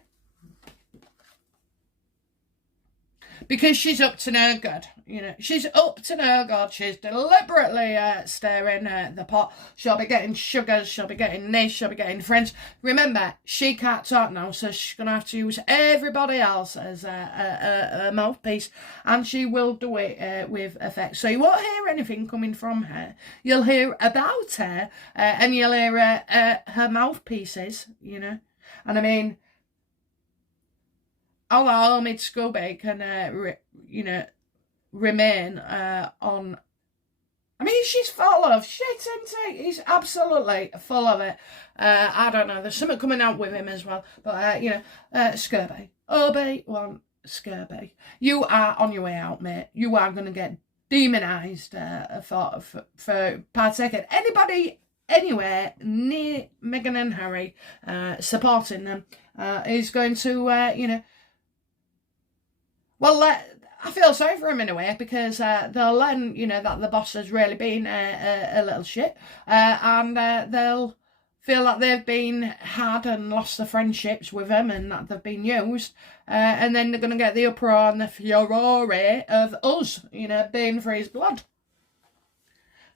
Because she's up to no good, you know. She's up to no good. She's deliberately stirring the pot. She'll be getting sugars. She'll be getting this. She'll be getting friends. Remember, she can't talk now, so she's going to have to use everybody else as a mouthpiece. And she will do it with effect. So you won't hear anything coming from her. You'll hear about her and you'll hear her mouthpieces, you know. And I mean, all our homemade Scooby can, you know, remain on. I mean, she's full of shit, isn't she? He's absolutely full of it. I don't know. There's something coming out with him as well. But, you know, Scooby. Obi-Wan Scooby. You are on your way out, mate. You are going to get demonised for partaking. Anybody anywhere near Meghan and Harry supporting them is going to, you know, Well, I feel sorry for him in a way, because they'll learn, you know, that the boss has really been a little shit, and they'll feel like they've been had and lost the friendships with him, and that they've been used, and then they're going to get the uproar and the furore of us, you know, being for his blood.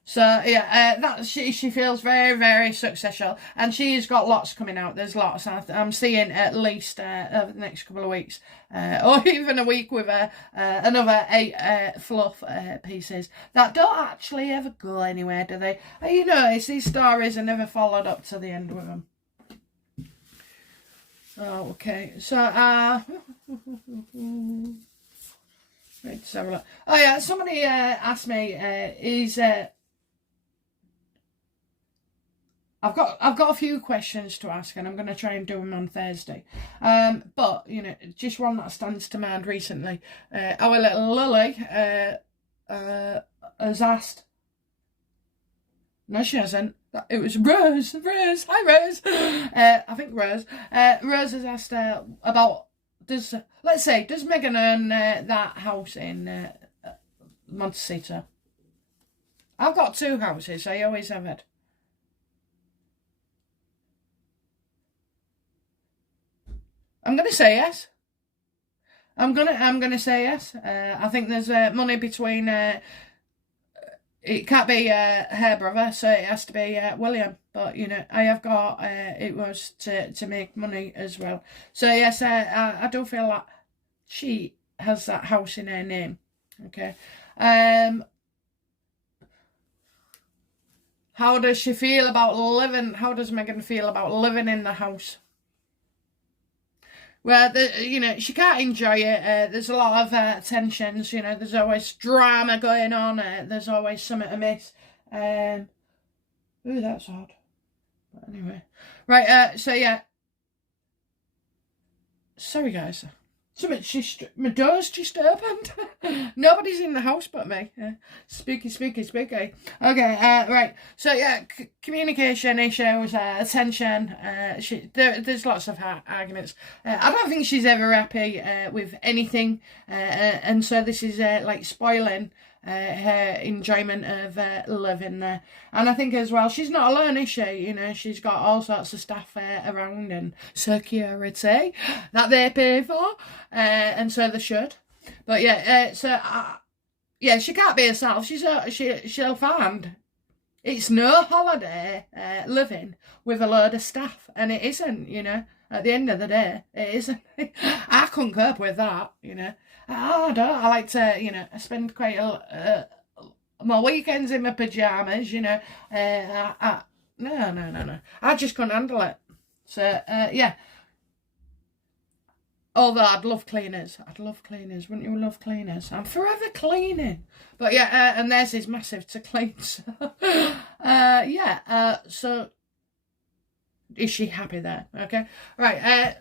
So yeah, that she feels very, very successful, and she's got lots coming out. There's lots. I'm seeing at least over the next couple of weeks, or even a week, with another 8 fluff pieces that don't actually ever go anywhere, do they? You know, these stories are never followed up to the end with them. Oh, okay. So let's have a look. Oh yeah, somebody asked me, I've got a few questions to ask, and I'm going to try and do them on Thursday. But, you know, just one that stands to mind recently. Our little Lily has asked... No, she hasn't. It was Rose. Hi, Rose. I think Rose. Rose has asked about... Does Meghan own that house in Montecito? I've got 2 houses. I always have it. I'm gonna say yes. I'm gonna say yes. I think there's money between. It can't be her brother, so it has to be William. But you know, I have got. It was to make money as well. So yes, I do feel like she has that house in her name. Okay. How does she feel about living? How does Meghan feel about living in the house? Well, you know, she can't enjoy it. There's a lot of tensions, you know. There's always drama going on. There's always something to miss. Ooh, that's odd. But anyway. Right, so yeah. Sorry, guys. My door's just opened. Nobody's in the house but me. Spooky. Okay, right. So yeah, communication issues, tension. There's lots of arguments. I don't think she's ever happy with anything, and so this is like spoiling her enjoyment of living there. And I think as well, she's not alone, is she? You know, she's got all sorts of staff around and security that they pay for, and so they should. But yeah, yeah, she can't be herself. She'll find it's no holiday living with a load of staff, and it isn't. You know, at the end of the day, it isn't. I couldn't cope with that. You know. I don't. I like to, you know, I spend quite my weekends in my pyjamas, you know. No. I just couldn't handle it. So, yeah. Although I'd love cleaners. Wouldn't you love cleaners? I'm forever cleaning. But yeah, and theirs is massive to clean. So, yeah. So, is she happy there? Okay. Right.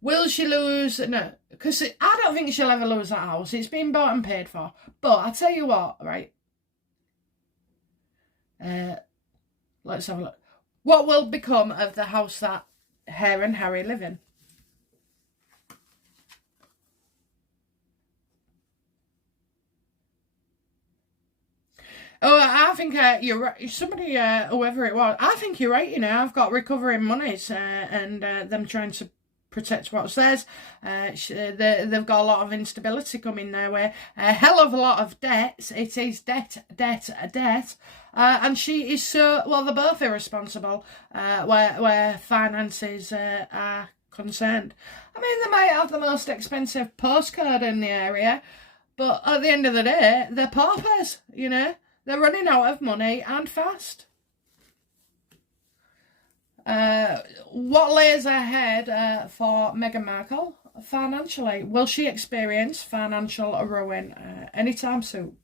Will she lose? No, because I don't think she'll ever lose that house. It's been bought and paid for. But I tell you what, right? Let's have a look. What will become of the house that her and Harry live in? Oh, I think you're right. Somebody, whoever it was, I think you're right. You know, I've got recovering monies and them trying to protect what's theirs. They've got a lot of instability coming their way. A hell of a lot of debts. It is debt. And she is so, well, they're both irresponsible where finances are concerned. I mean, they might have the most expensive postcode in the area, but at the end of the day, they're paupers, you know. They're running out of money and fast. What lays ahead for Meghan Markle financially? Will she experience financial ruin anytime soon?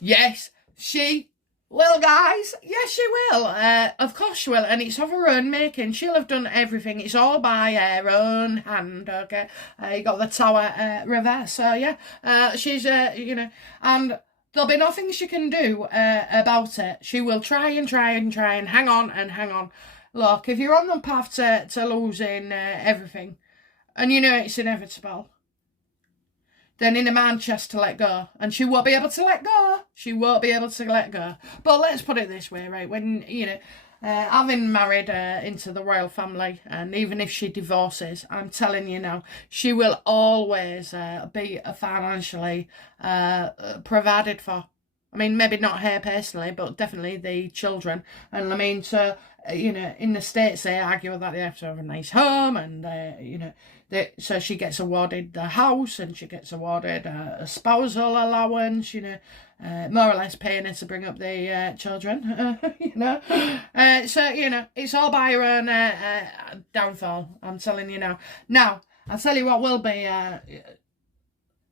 Yes, she will, guys. Yes, she will. Of course she will. And it's of her own making. She'll have done everything. It's all by her own hand, okay? You got the tower reverse. So, yeah, she's, you know, and there'll be nothing she can do about it. She will try and hang on. look, if you're on the path to losing everything, and you know it's inevitable, then in a man chest to let go. And she won't be able to let go. She won't be able to let go. But let's put it this way, right? When, you know, having married into the royal family, and even if she divorces, I'm telling you now, she will always be financially provided for. I mean, maybe not her personally, but definitely the children. And I mean, so, you know, in the States, they argue that they have to have a nice home, and, you know, so she gets awarded the house, and she gets awarded a spousal allowance, you know, more or less paying her to bring up the children, you know. So, you know, it's all by her own downfall, I'm telling you now. Now, I'll tell you what will be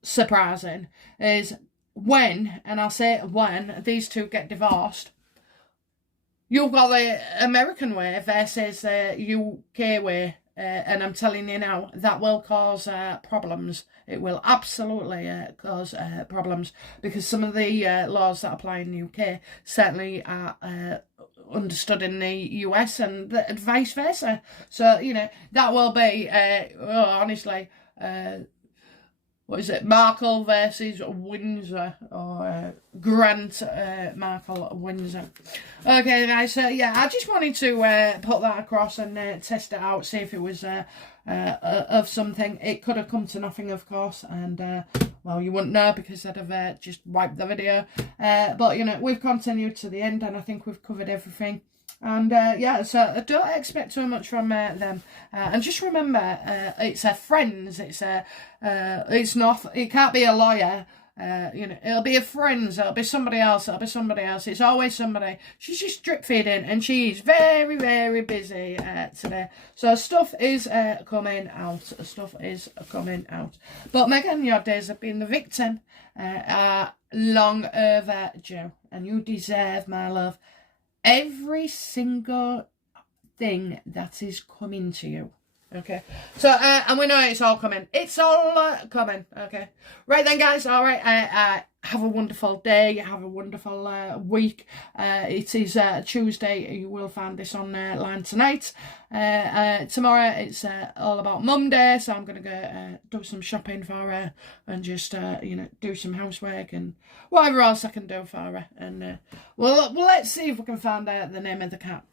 surprising is when, and I'll say when, these two get divorced, you've got the American way versus the UK way. And I'm telling you now, that will cause problems. It will absolutely cause problems, because some of the laws that apply in the UK certainly are understood in the US, and vice versa. So, you know, that will be, honestly, what is it, Markle versus Windsor, or Grant Markle Windsor. Okay, guys, so yeah, I just wanted to put that across and test it out, see if it was of something. It could have come to nothing, of course, and well, you wouldn't know because I'd have just wiped the video. But, you know, we've continued to the end, and I think we've covered everything. And yeah, so don't expect too much from them. And just remember, it's a friends. It's not. It can't be a lawyer. You know, it'll be a friends. It'll be somebody else. It'll be somebody else. It's always somebody. She's just drip feeding, and she's very, very busy today. So stuff is coming out. Stuff is coming out. But Meghan, your days of being the victim are long overdue, and you deserve, my love, every single thing that is coming to you. Okay, so and we know it's all coming. It's all coming. Okay, right then, guys. All right. Have a wonderful day. Have a wonderful week. It is Tuesday. You will find this online tonight. Tomorrow it's all about Mum Day, so I'm gonna go do some shopping for her, and just you know, do some housework and whatever else I can do for her. And well, let's see if we can find out the name of the cat.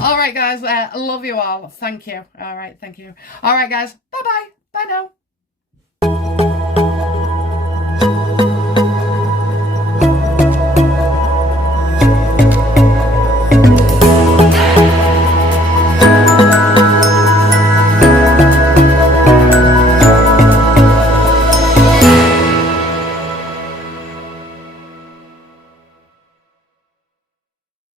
All right, guys. I love you all. Thank you. All right, thank you. All right, guys. Bye bye. Bye now.